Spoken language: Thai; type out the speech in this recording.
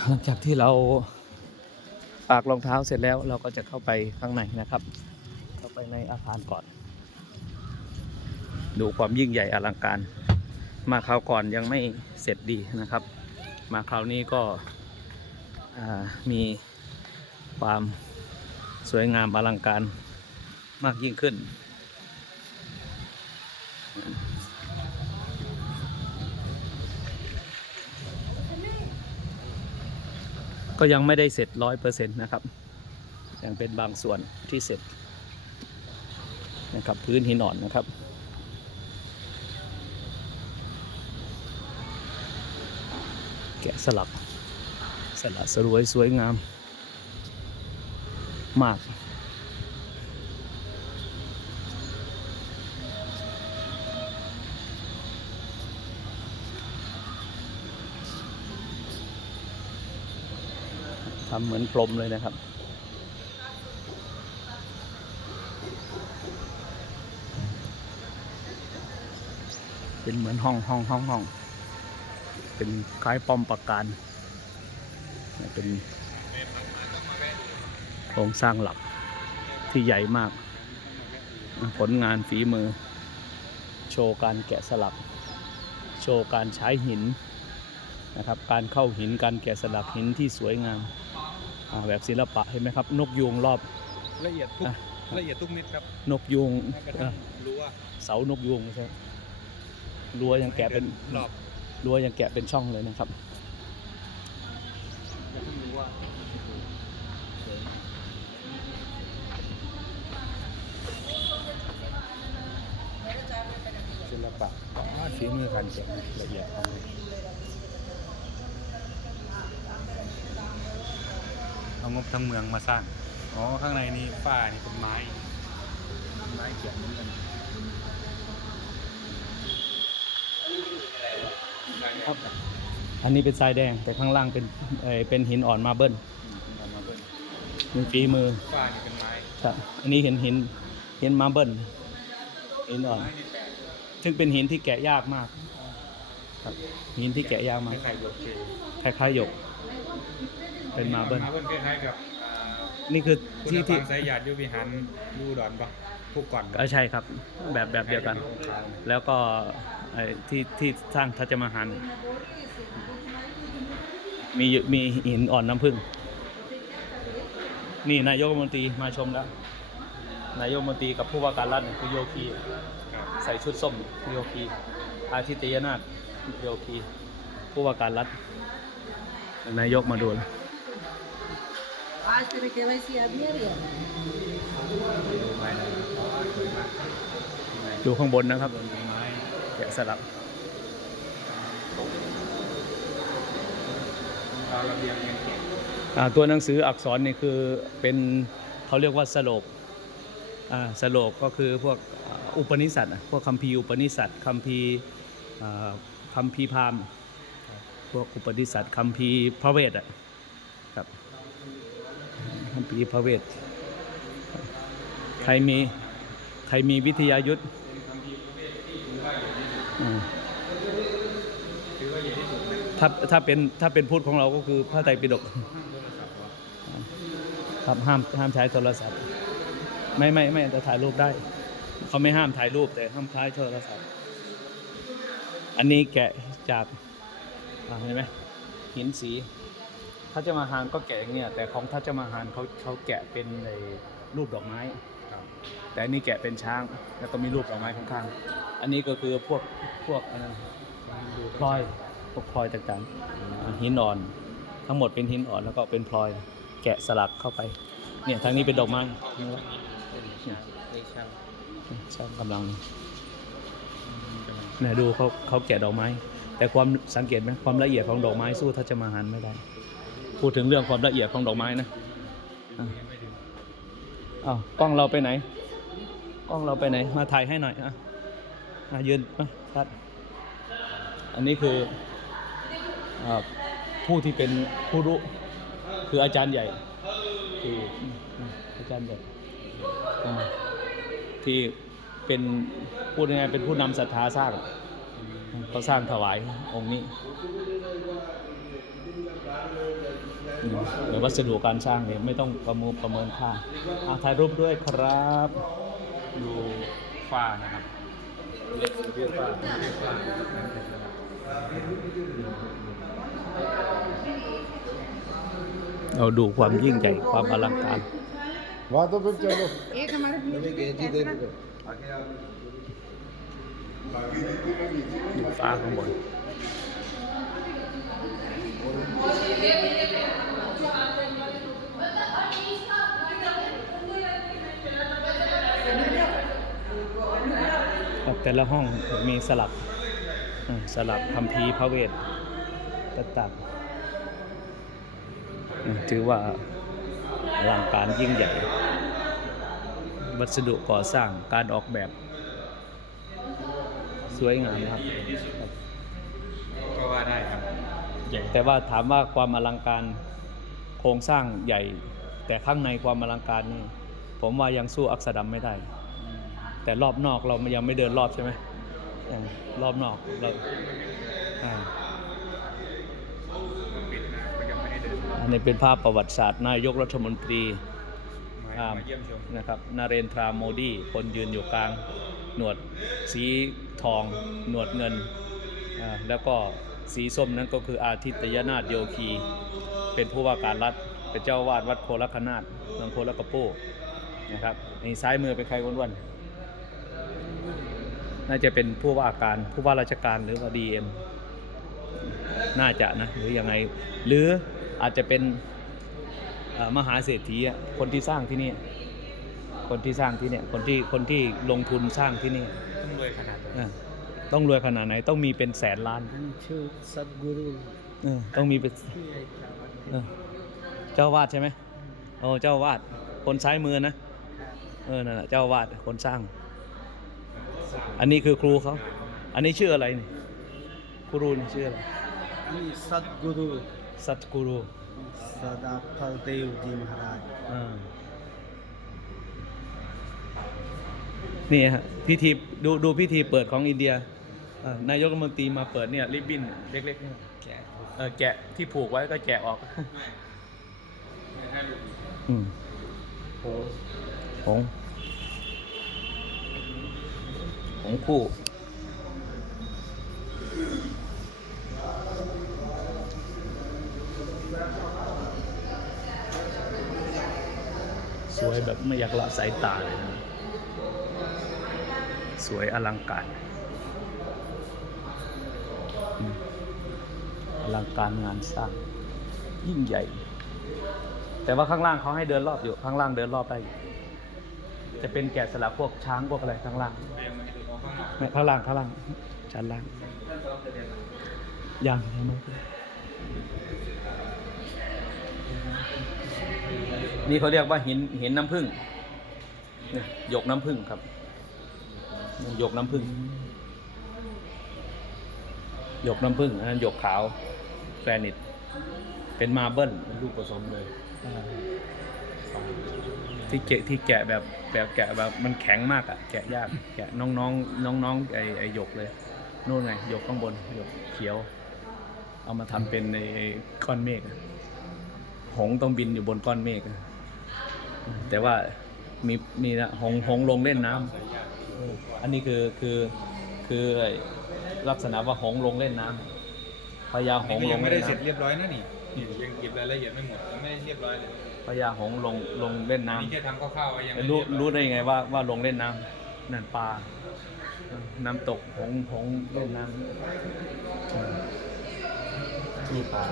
หลังจากที่เราปากรองเท้าเสร็จแล้วเราก็จะเข้าไปข้างในนะครับ เข้าไปในอาคารก่อน ดูความยิ่งใหญ่อลังการ มาคราวก่อนยังไม่เสร็จดีนะครับ มาคราวนี้ก็มีความสวยงามอลังการมากยิ่งขึ้น ก็ยังไม่ได้เสร็จร้อยเปอร์เซ็นต์นะครับ ยังเป็นบางส่วนที่เสร็จนะครับพื้นหินอ่อนนะครับแกะสลักสลักสรวยสวยงามมาก ทำเหมือนพรมเลยนะครับ เป็นเหมือนห้องห้องห้องห้องเป็นคล้ายป้อมปราการเป็นโครงสร้างหลักที่ใหญ่มาก ผลงานฝีมือ โชว์การแกะสลัก โชว์การใช้หินนะครับ การเข้าหินการแกะสลักหินที่สวยงาม อ่าแบบศิลปะเห็นไหมครับ นกยูงรอบ ละเอียดทุกอะ ละเอียดทุกเม็ดครับนกยูงแม้กระเอ่ทั่องรู้ว่าเสานกยูงใช่ไหมรั้วยังแกะเป็นรอบรั้วยังแกะเป็นช่องเลยนะครับจะเพิ่งรู้ว่าศิลปะอ๋อฝีมือการเขียนละเอียดของเอา งบทั้งเมืองมาสร้าง อ๋อ ข้างในนี่ฝ้านี่เป็นไม้ ไม้เขียนเหมือนกันครับอันนี้เป็นทรายแดง แต่ข้างล่างเป็นเอ่อเป็นหินอ่อนมาเบิลเอามาเบิ้ลมีฝีมือฝ้านี่เป็นไม้ ครับอันนี้เห็นหินหินมาเบิลหินอ่อน ไม้นี่แปลกซึ่งเป็นหินที่แกะยากมากครับหินที่แกะยากมากคล้ายๆหยกเกลคล้ายๆหยก เป็นมาเบิลมาเบิ้ลคล้ายๆกับนี่คือที่ที่ที่ที่สายหยาดอยูวิหารอยูอุดอนปะผู้ก่อนเออใช่ครับ แบบแบบเดียวกัน แล้วก็ไอ้ที่ที่สร้างทัจมาหารมีอยู่มีหินอ่อนน้ำผึ้งนี่นายกรัฐมนตรีมาชมแล้ว นายกรัฐมนตรีกับผู้ว่าการรัฐเนี่ยคือโยคีครับใส่ชุดส้มโยคีอาทิตยนาถโยคีผู้ว่าการรัฐนายกมาดูแล้ว आज तेरे केवाईसी अभी आ रही है ดูไม้นะอ๋อสวยมากไม้ ดูข้างบนนะครับ ไม้ แกะสลัก เราระเบียงยังเก่ง อ่าตัวหนังสืออักษรนี่คือเป็นเขาเรียกว่าสโลกอ่าสโลกก็คือพวกอ่าอุปนิสัตพวกคัมภีร์อุปนิสัตคัมภีร์อ่าคัมภีร์พราหมณ์พวกอุปนิสัตคัมภีร์พระเวทอ่ะครับ คัมภีพระเวทใครมีใครมีวิทยายุทธถ้าถ้าเป็นถ้าเป็นพุทธของเราก็คือพระไตรปิฎกครับห้ามห้ามใช้โทรศัพท์ ไม่ไม่ไม่แต่ถ่ายรูปได้ เขาไม่ห้ามถ่ายรูปแต่ห้ามใช้โทรศัพท์ อันนี้แกะจากเห็นไหมหินสี ทัชมาฮานก็แกะอย่างเงี้ยแต่ของทัชมาฮานเขาเขาแกะเป็นในรูปดอกไม้ ครับแต่อันนี้แกะเป็นช้าง แล้วก็มีรูปดอกไม้ข้างๆอันนี้ก็คือพวกพวกอะไรนะพลอยพวกพลอยต่างๆอ่าหินอ่อน ทั้งหมดเป็นหินอ่อนแล้วก็เป็นพลอยแกะสลักเข้าไป เนี่ยทางนี้เป็นดอกไม้ช่างกำลังเนี่ยดูเขาเขาแกะดอกไม้ แต่ความสังเกตไหมความละเอียดของดอกไม้สู้ทัชมาหารไม่ได้ พูดถึงเรื่องความละเอียดของดอกไม้นะอ้าวกล้องเราไปไหน กล้องเราไปไหน มาถ่ายให้หน่อยอะมายืนอะชัดอันนี้คืออผู้ที่เป็นผู้รู้คืออาจารย์ใหญ่คืออาจารย์ใหญ่ที่เป็นพูดยังไงเป็นผู้นำศรัทธาสร้างเขาสร้างถวายองค์นี้ หรือวัสดุการสร้างเนี่ยไม่ต้องประมูลประเมินค่าอาถ่ายรูปด้วยครับดูฟ้านะครับเราดูความยิ่งใหญ่ความอลังการว่าตัวเป็นจ้าดูฟ้าข้างบน แต่ละห้องมีสลับอ่าสลับคัมภีร์พระเวทต่างๆอืมถือว่าอลังการยิ่งใหญ่ วัสดุก่อสร้างการออกแบบ สวยงามครับก็ว่าได้ครับใหญ่แต่ว่าถามว่าความอลังการโครงสร้างใหญ่ แต่ข้างในความอลังการนี่ผมว่ายังสู้อักษรดำไม่ได้ แต่รอบนอกเรายังไม่เดินรอบใช่ไหมอ่ารอบนอกเราอ่าปิดนะก็ยังไม่ให้เดินอันนี้เป็นภาพประวัติศาสตร์นายกรัฐมนตรีมาอ่ามาเยี่ยมชมนะครับนาเรนทราโมดีคนยืนอยู่กลาง หนวดสีทอง หนวดเงินอ่าแล้วก็สีส้มนั้นก็คืออาทิตยนาถโยคี เป็นผู้ว่าการรัฐ เป็นเจ้าวาดวัดโคลัคนาถเมืองโคลักกะโป้นะครับนี่ซ้ายมือเป็นใครอ้วนๆ น่าจะเป็นผู้ว่าการผู้ว่าราชการหรือว่าดีเอ็มน่าจะนะหรือยังไง หรืออาจจะเป็นเอ่อมหาเศรษฐีอะคนที่สร้างที่นี่คนที่สร้างที่เนี่ยคนที่คนที่ลงทุนสร้างที่นี่ต้องรวยขนาดไหนอะต้องรวยขนาดไหนต้องมีเป็นแสนล้านชื่อสัตกุรุเออต้องมีเป็นเออเจ้าวาดใช่ไหมโอ้เจ้าวาดคนซ้ายมือนะเออนั่นแหละเจ้าวาดคนสร้าง อันนี้คือครูเขาอันนี้ชื่ออะไรนี่ครูนี่ชื่ออะไรนี่สัตกุรุสัตกูรูสดาพัลเดวจีมหาราชอ่านี่ฮะพิธีดูดูพิธีเปิดของอินเดียอ่านายกรัฐมนตรีมาเปิดเนี่ยริบบิ้นเล็กๆเนี่ยแกะเออแกะที่ผูกไว้ก็แกะออกให้ลูกอืมหงหง คู่ สวยแบบไม่อยากละสายตาเลยนะ สวยอลังการอืมอลังการงานสร้าง ยิ่งใหญ่ แต่ว่าข้างล่างเขาให้เดินรอบอยู่ ข้างล่างเดินรอบได้อยู่ จะเป็นแกะสลักพวกช้างพวกอะไรข้างล่างเรียงมาให้ดูเอาข้างนอกไม่ข้างล่างข้างล่างชั้นล่างยังยังไม่นี่เขาเรียกว่าหินหินน้ำผึ้งเนี่ยหยกน้ำผึ้งครับหยกน้ำผึ้งหยกน้ำผึ้งอันนั้นหยกขาวแกรนิต เป็นมาร์เบิลลูกผสมเลย ที่แกะที่แกะแบบแบบแกะแบบมันแข็งมากอะแกะยากแกะน้องน้องน้องน้องไอไอหยกเลยนู่นไงหยกข้างบนหยกเขียว เอามาทำเป็นในก้อนเมฆหงต้องบินอยู่บนก้อนเมฆแต่ว่ามีมีนะหงหงลงเล่นน้ำเอออันนี้คือคือคือลักษณะว่าหงลงเล่นน้ำพญาหงลงไม่ได้เสร็จเรียบร้อยนะนี่ นี่ยังเก็บรายละเอียดไม่หมดยังไม่เรียบร้อยเลยพญาหงส์ลงลงเล่นน้ำนี่แค่ทำคร่าวๆไว้ยังไม่รู้เยบอยรู้ได้ไงว่าว่าลงเล่นน้ำนั่นปลาน้ำตกหงหงเล่นน้ำนี่ปลา